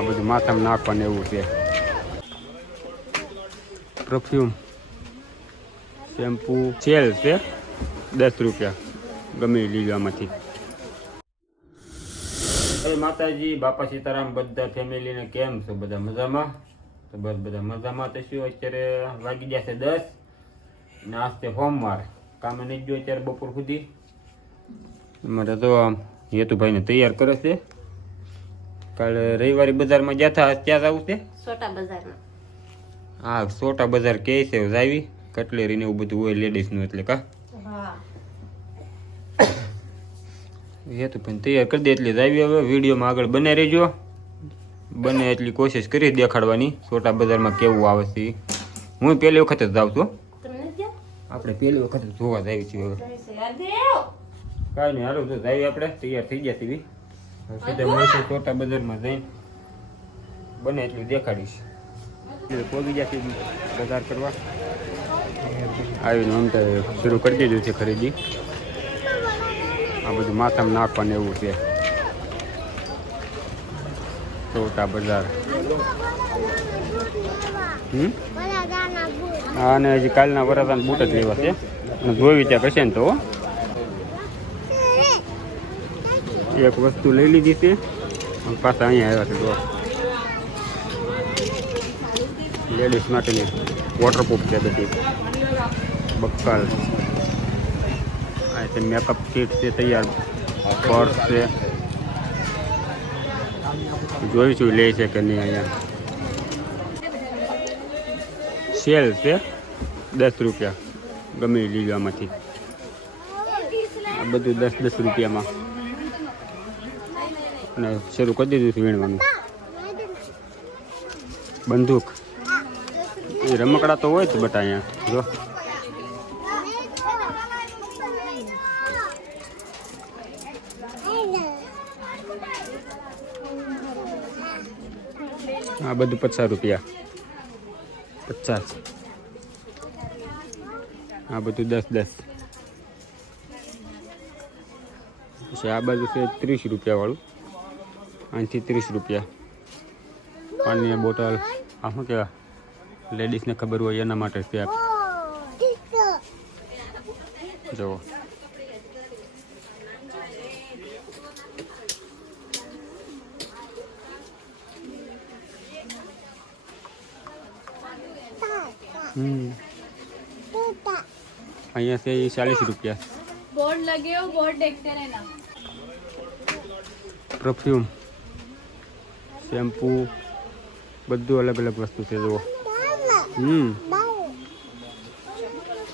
આ બધું માથામાં નાખવાનું એવું છે. પરફ્યુમ શેમ્પુ સેલ છે. દસ રૂપિયા. ગમે જય માતાજી, બાપા સીતારામ, બધા ફેમિલીને કેમ છો? બધા મજામાં? તો બસ બધા મજામાં તો શું અત્યારે વાગી ગયા છે દસ. ને આજતે સોમવાર. કામે નહીં ગયો અત્યારે બપોર સુધી. મારે તો હેતુભાઈને તૈયાર કરે છે. કાલે રવિવારે બજારમાં ગયા હતા ત્યાં જવું છે? છોટા બજારમાં. હા સોટા બજાર કે છે જાવી. કટલેરી ને એવું બધું હોય લેડીઝનું એટલે કા. તો પણ તૈયાર કરી દે એટલે જાવી હવે. વિડીયોમાં આગળ બને રહેજો. બને એટલી કોશિશ કરી દેખાડવાની. છોટા બજારમાં કેવું આવે છે. હું પહેલી વખત જ જાઉં છું. આપણે પહેલી વખત જોવા જાવી છીએ હવે. કાંઈ નહીં હાલો તો જાવી આપણે. તૈયાર થઈ ગયા તીવી સીધા મળીશું બજારમાં જઈને બને એટલું દેખાડીશ. એટલે પહોંચી બજાર કરવા. આવીને આમ શરૂ કરી દીધું છે ખરીદી. આ બધું માથામાં નાખવાનું એવું છે. છોટા બજાર. હમ? હા અને હજી કાલના વરાતાના બૂટ જ લેવા છે. અને જોવી ત્યાં કશે ને તો હો. એક વસ્તુ લઈ લીધી છે. અને પાછા અહીંયા આવ્યા છે લેડીઝ માટેની વોટરપ્રૂફ છે બધી. બક્કલ. આ છે મેકઅપ કીટ છે, તૈયાર. પર્સ છે. જોઈશું લે છે કે નહીં અહીંયા. સેલ છે, દસ રૂપિયા. ગમે આમાંથી આ બધું દસ દસ રૂપિયામાં. અને શરૂ કરી દીધું છે વીણવાનું બંદૂક એ રમકડા તો હોય જ બટા અહીંયા જો આ બધું પચાસ રૂપિયા પચાસ આ બધું દસ દસ પછી આ બાજુ છે ત્રીસ રૂપિયા વાળું અહીંથી ત્રીસ રૂપિયા. પાણીની બોટલ. આ શું કહેવાય? લેડીઝને ખબર હોય એના માટે પેક જુઓ. અહીંયા છે ચાલીસ રૂપિયા. બોર્ડ લગે બોર્ડ દેખતે રહેના. પરફ્યુમ શેમ્પુ, બધું અલગ અલગ વસ્તુ છે, જુઓ. હમ.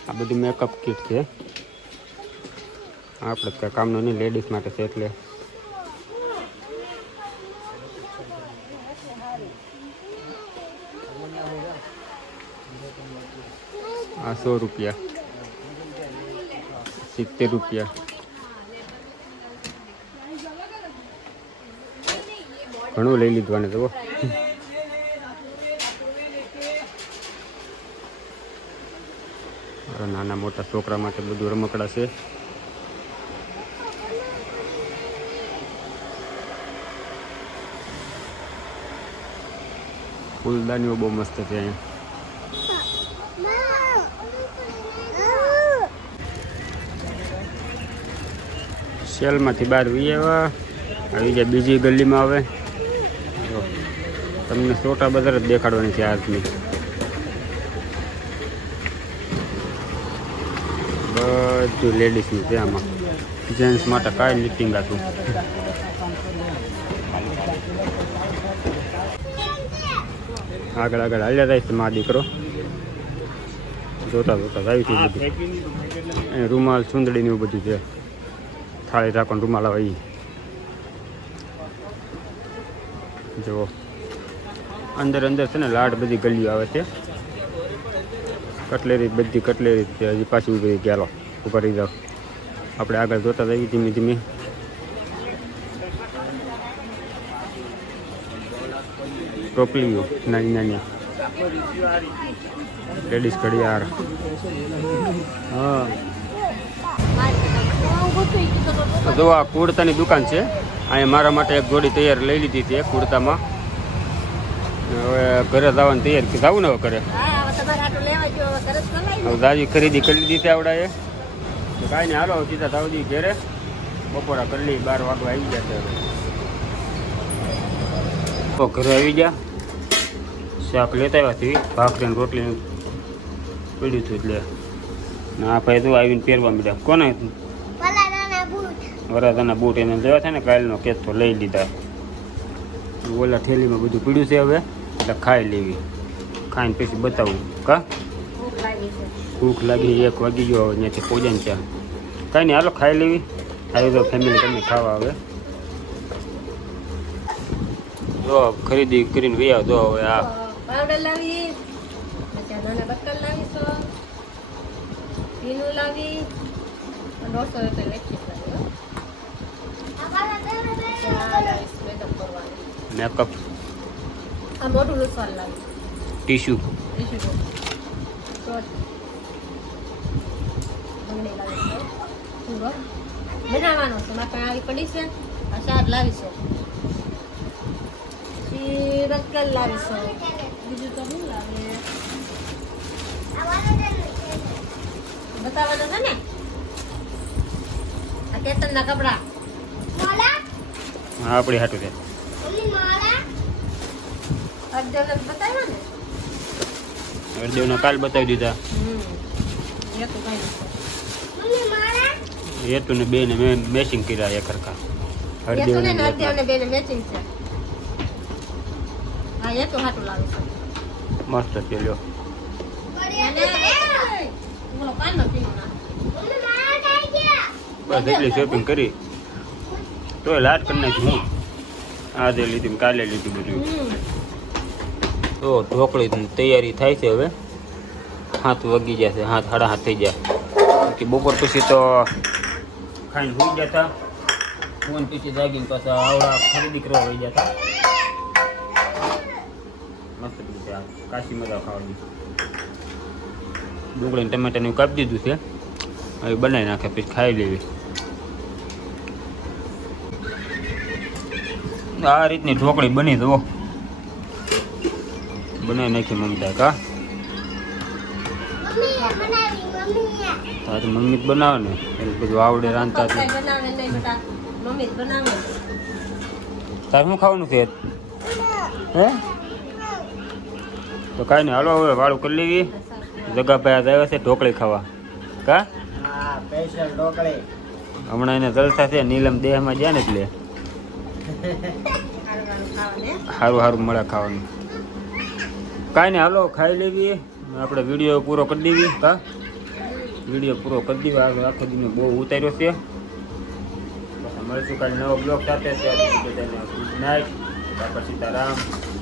આ બધું મેકઅપ કીટ છે. આપણે કાંઈ કામનું નહીં લેડીઝ માટે છે એટલે. આ સો રૂપિયા. સિત્તેર રૂપિયા. ઘણું લઈ લીધું આને આ નાના મોટા છોકરા માટે બધું રમકડા છે. ફૂલદાનીઓ બહુ મસ્ત છે અહીંયા. સેલમાંથી બહાર વી આવ્યા આવી જાય બીજી ગલીમાં આવે તમને છોટા બજાર જ દેખાડવાની છે આજની. બધું લેડીઝનું છે આમાં. જેન્ટ્સ માટે કાંઈ નીટિંગ હતું આગળ આગળ હાલ્યા જાય છે મા દીકરો. જોતા જોતા આવી છે બધું. રૂમાલ સુંદડીને એવું બધું છે. થાળી રાખવાનું રૂમાલ આવે ઈ. જુઓ. અંદર અંદર છે ને લાડ બધી ગલીઓ આવે છે. કટલેરી, બધી કટલેરી હજી પાછી ઊભી ગયેલો ચાલો રહી જાઓ. આપણે આગળ જોતા જઈએ ધીમે ધીમે. ટોપલીઓ, નાની નાની. લેડીઝ ઘડિયાળ. હા. જો આ કુર્તાની દુકાન છે, અહીંયા મારા માટે એક જોડી તૈયાર લઈ લીધી હતી કુર્તામાં. હવે ઘરે જવાની તૈયાર કે જવું ને હવે ઘરે? દાદી ખરીદી કરી દીધી આવડાએ. તો કાંઈ નહીં હાલો સીધા તાવદી ઘેરે. બપોરા કરી લઈ બાર વાગવા આવી ગયા છે તો ઘરે આવી ગયા? શાક લેતા આવ્યા હતી ભાખરી ને રોટલી પડ્યું હતું એટલે. ના આ ભાઈ તો આવીને પહેરવા મળ્યા કોને વરાદાના બૂટ. એને લેવા છે ને કાલનો કેસ તો લઈ લીધા. ઓલા થેલીમાં બધું પીડ્યું છે હવે. એટલે ખાઈ લેવી. ખાઈને પછી બતાવું. કા? ભૂખ લાગી છે. ભૂખ લાગી એક વાગી ગયો હવે ત્યાંથી ભોજન છે કાંઈ નહીં હાલો ખાઈ લેવી. આવી તો ફેમિલી તમે ખાવા આવે જો ખરીદી કરીને વૈયા જો હવે આ. પાવડર લાવી. લાવી. લાવી દોઢસો રૂપિયા. મેકઅપ આ મોટું લૂસવાલ લાવી ટીશ્યુ. શું બનાવવાનો છે. મારે પાસે આવી પડી છે. આ શાક લાવી છે. પછી રતકલ લાવી છે. બીજું તો શું લાવે બતાવવાના છે ને? આ કેતનના કપડા. આપણી હાટું છે. બતાવ્યા ને? કાલ બતાવી દીધા. એ તો હેતુ ને બે ને મેં મેચિંગ કર્યા એક હરખા. હરદેવ ને ને ને. મેચિંગ છે. હા એ હાટું લાવી છે. મસ્ત છે લ્યો. બસ એટલી શોપિંગ કરી. તોય લાટ કરી નાખી હું. આજે લીધી કાલે લીધું બધું. તો ઢોકળી તૈયારી થાય છે હવે. હાથ વગી જશે હાથ હાડા હાથ થઈ જાય બાકી બપોર પછી તો ખાઈને હોઈ જતા ફોન પછી જાગીને પાછા આવડા ખરીદી કરવા હોઈ જતા મસ્ત રીતે કાશી મજા ખાવાની. ડુંગળી ટમેટાનું કાપી દીધું છે. હવે બનાવી નાખે, પછી ખાઈ લેવી. આ રીતની ઢોકળી બની જુઓ બનાવી નાખી મમતા કા તારી મમ્મી જ બનાવે ને. એટલે બધું આવડે રાંધતા તારે શું ખાવાનું છે? હે? તો કાંઈ નહીં હાલો હવે વાળું કરી લેવી. જગાભાઈ આજે આવ્યા છે ઢોકળી ખાવા. કા? હા હમણાં એને જલસા છે નીલમ દેહમાં ગયા ને એટલે. સારું સારું મળે ખાવાનું. કાંઈ નહીં, હાલો, ખાઈ લેવી. આપણે વીડિયો પૂરો કરી દેવી. હા? વીડિયો પૂરો કરી દેવી. આગળ આખો દીને બહુ ઉતાર્યો છે. મળીશું કાલે નવો બ્લોગ સાથે. છે નાઇટ બાપા સીતારામ.